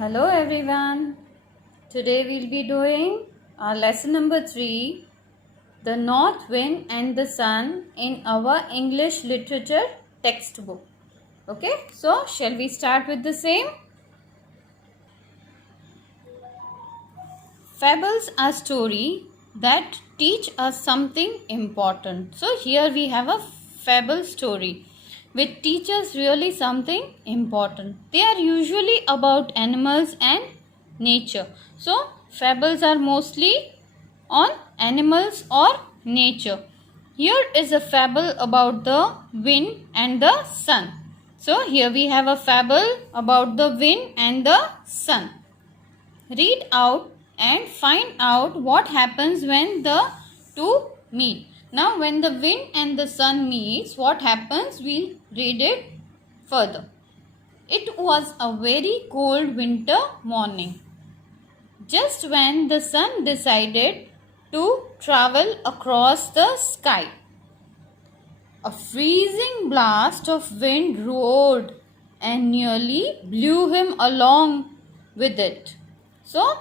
Hello everyone. Today we'll be doing our lesson number 3, The North Wind and the Sun in our English literature textbook. Okay, so shall we start with the same? Fables are stories that teach us something important. So here we have a fable story which teaches really something important. They are usually about animals and nature. So fables are mostly on animals or nature. Here is a fable about the wind and the sun. So here we have a fable about the wind and the sun. Read out and find out what happens when the two meet. Now when the wind and the sun meets, what happens? We'll read it further. It was a very cold winter morning. Just when the sun decided to travel across the sky, a freezing blast of wind roared and nearly blew him along with it. So,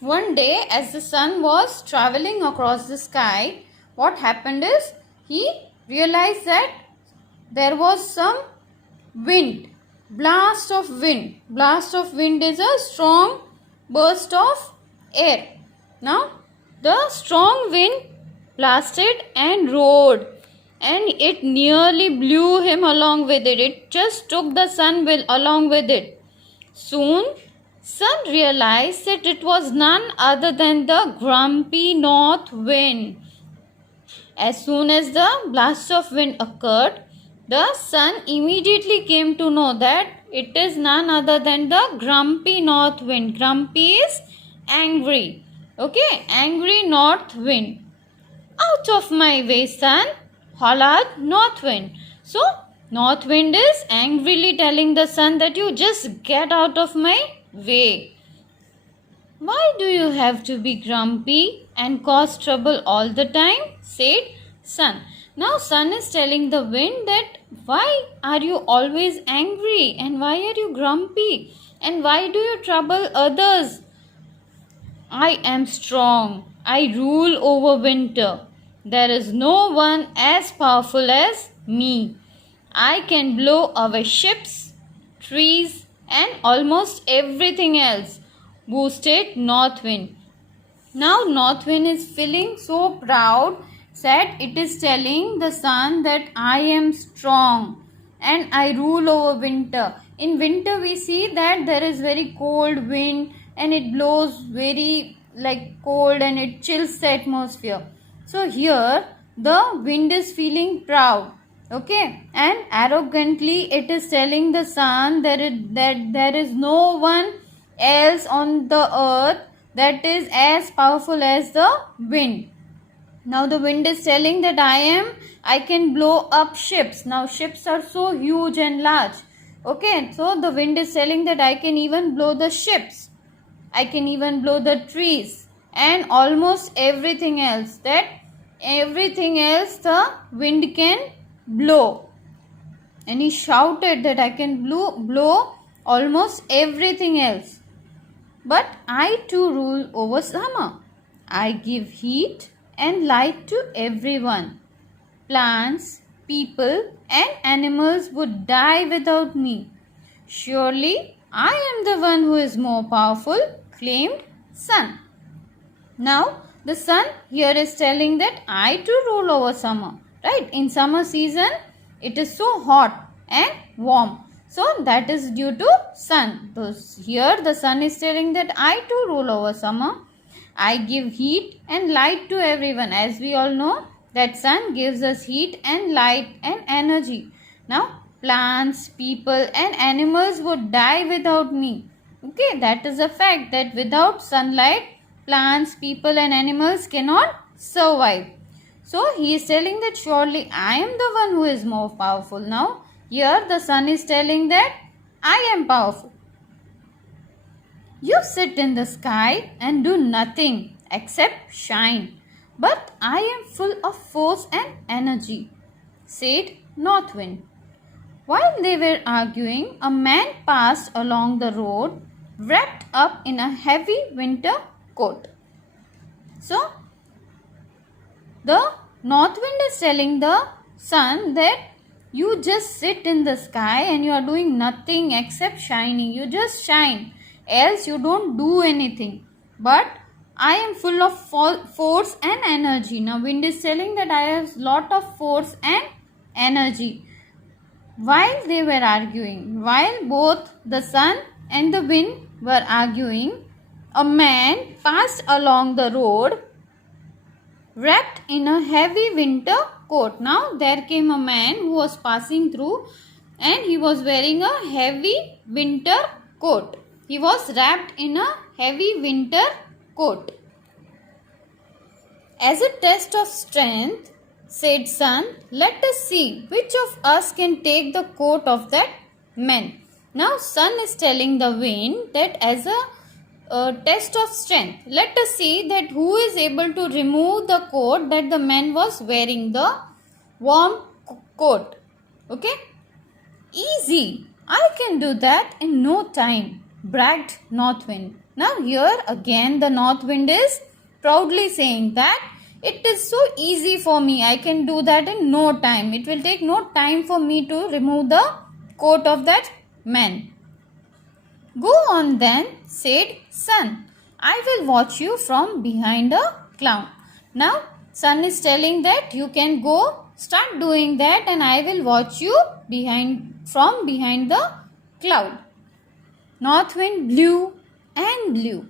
one day as the sun was traveling across the sky, what happened is he realized that there was some wind, blast of wind. Blast of wind is a strong burst of air. Now, the strong wind blasted and roared and it nearly blew him along with it. It just took the sun along with it. Soon, Sun realized that it was none other than the grumpy north wind. As soon as the blast of wind occurred, the sun immediately came to know that it is none other than the grumpy north wind. Grumpy is angry. Okay, angry north wind. Out of my way, sun, hollered north wind. So, north wind is angrily telling the sun that you just get out of my way. Why do you have to be grumpy and cause trouble all the time? Said sun. Now sun is telling the wind that why are you always angry and why are you grumpy and why do you trouble others? I am strong. I rule over winter. There is no one as powerful as me. I can blow away ships, trees, and almost everything else, boosted north wind. Now north wind is feeling so proud that it is telling the sun that I am strong and I rule over winter. In winter we see that there is very cold wind and it blows very cold and it chills the atmosphere. So here the wind is feeling proud. Okay, and arrogantly it is telling the sun that there is no one else on the earth that is as powerful as the wind. Now the wind is telling that I can blow up ships. Now ships are so huge and large. Okay, so the wind is telling that I can even blow the ships. I can even blow the trees and almost everything else. The wind can blow. And he shouted that I can blow almost everything else. But I too rule over summer. I give heat and light to everyone. Plants, people and animals would die without me. Surely I am the one who is more powerful, claimed sun. Now the sun here is telling that I too rule over summer. Right? In summer season, it is so hot and warm. So that is due to sun. So here the sun is telling that I too rule over summer. I give heat and light to everyone. As we all know that sun gives us heat and light and energy. Now plants, people and animals would die without me. Okay, that is a fact that without sunlight, plants, people and animals cannot survive. So he is telling that surely I am the one who is more powerful. Now here the sun is telling that I am powerful. You sit in the sky and do nothing except shine. But I am full of force and energy, said north wind. While they were arguing, a man passed along the road wrapped up in a heavy winter coat. So, the north wind is telling the sun that you just sit in the sky and you are doing nothing except shining. You just shine, else you don't do anything. But I am full of force and energy. Now wind is telling that I have lot of force and energy. While they were arguing, while both the sun and the wind were arguing, a man passed along the road wrapped in a heavy winter coat. Now there came a man who was passing through and he was wearing a heavy winter coat. He was wrapped in a heavy winter coat. As a test of strength, said sun, let us see which of us can take the coat of that man. Now sun is telling the wind that as a test of strength, let us see that who is able to remove the coat that the man was wearing, the warm coat. Okay? Easy. I can do that in no time, bragged north wind. Now here again the north wind is proudly saying that it is so easy for me. I can do that in no time. It will take no time for me to remove the coat of that man. Go on then, said sun. I will watch you from behind a cloud. Now sun is telling that you can go, start doing that, and I will watch you from behind the cloud. North wind blew and blew.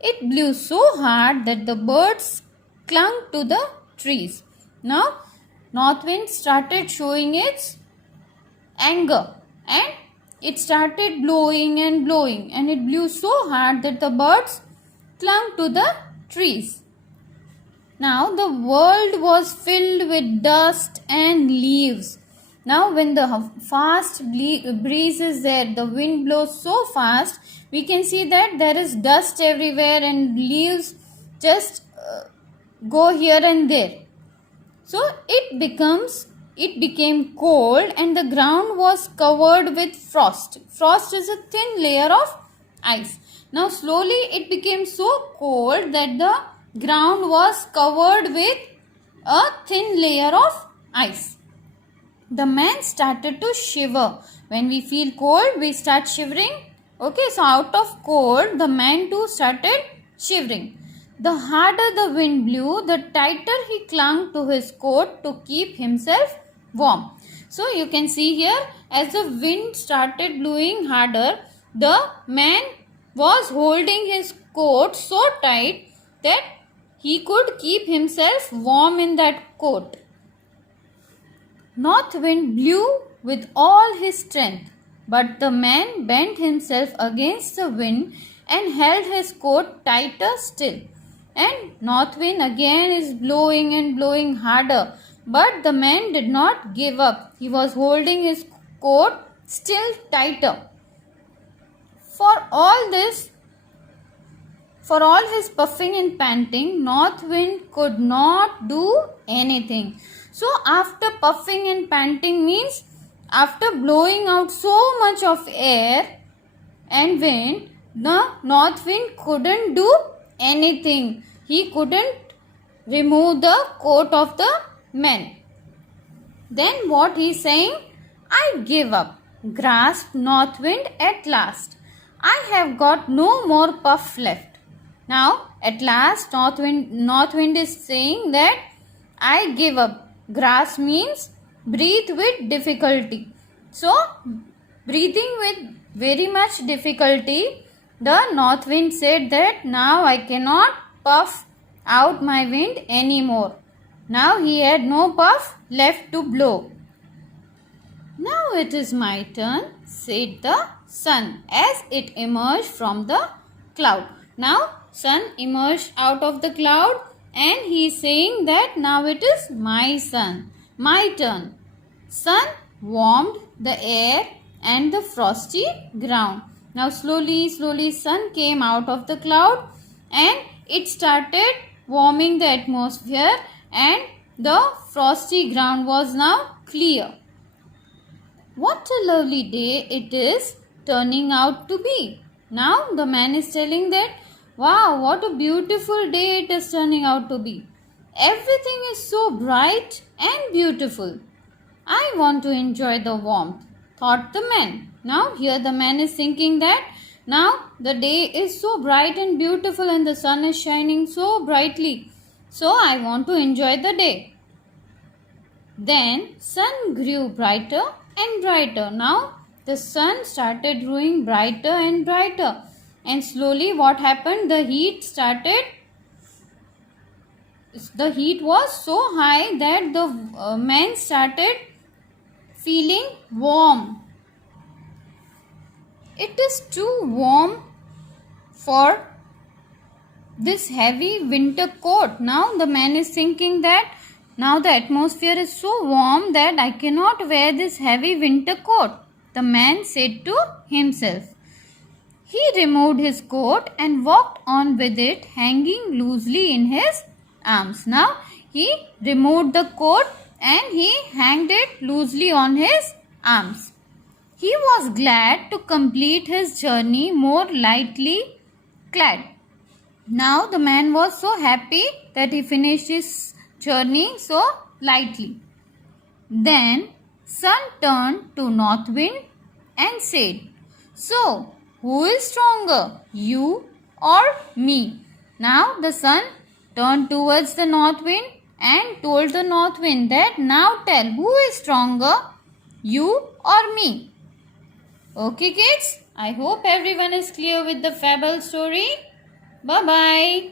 It blew so hard that the birds clung to the trees. Now north wind started showing its anger and it started blowing and blowing, and it blew so hard that the birds clung to the trees. Now the world was filled with dust and leaves. Now when the fast breeze is there, the wind blows so fast, we can see that there is dust everywhere and leaves just go here and there. So it became cold and the ground was covered with frost. Frost is a thin layer of ice. Now slowly it became so cold that the ground was covered with a thin layer of ice. The man started to shiver. When we feel cold, we start shivering. Okay, so out of cold, the man too started shivering. The harder the wind blew, the tighter he clung to his coat to keep himself warm. So you can see here, as the wind started blowing harder, the man was holding his coat so tight that he could keep himself warm in that coat. North wind blew with all his strength, but the man bent himself against the wind and held his coat tighter still. And north wind again is blowing and blowing harder, but the man did not give up. He was holding his coat still tighter. For all his puffing and panting, north wind could not do anything. So after puffing and panting means after blowing out so much of air and wind, the north wind couldn't do anything. He couldn't remove the coat of the man. Then what he is saying? I give up, grasped north wind at last. I have got no more puff left. Now at last north wind is saying that I give up. Grasp means breathe with difficulty. So breathing with very much difficulty, the north wind said that now I cannot puff out my wind anymore. Now he had no puff left to blow. Now it is my turn, said the sun as it emerged from the cloud. Now sun emerged out of the cloud and he is saying that now it is my turn. Sun warmed the air and the frosty ground. Now slowly sun came out of the cloud and it started warming the atmosphere and the frosty ground was now clear. What a lovely day it is turning out to be. Now the man is telling that, wow, what a beautiful day it is turning out to be. Everything is so bright and beautiful. I want to enjoy the warmth, thought the man. Now here the man is thinking that now the day is so bright and beautiful and the sun is shining so brightly. So I want to enjoy the day. Then sun grew brighter and brighter. Now the sun started growing brighter and brighter. And slowly what happened? The heat was so high that the man started feeling warm. It is too warm for this heavy winter coat. Now the man is thinking that now the atmosphere is so warm that I cannot wear this heavy winter coat. The man said to himself. He removed his coat and walked on with it hanging loosely in his arms. Now he removed the coat and he hanged it loosely on his arms. He was glad to complete his journey more lightly clad. Now the man was so happy that he finished his journey so lightly. Then sun turned to north wind and said, so who is stronger, you or me? Now the sun turned towards the north wind and told the north wind that now tell who is stronger, you or me? Okay kids, I hope everyone is clear with the fable story. Bye-bye.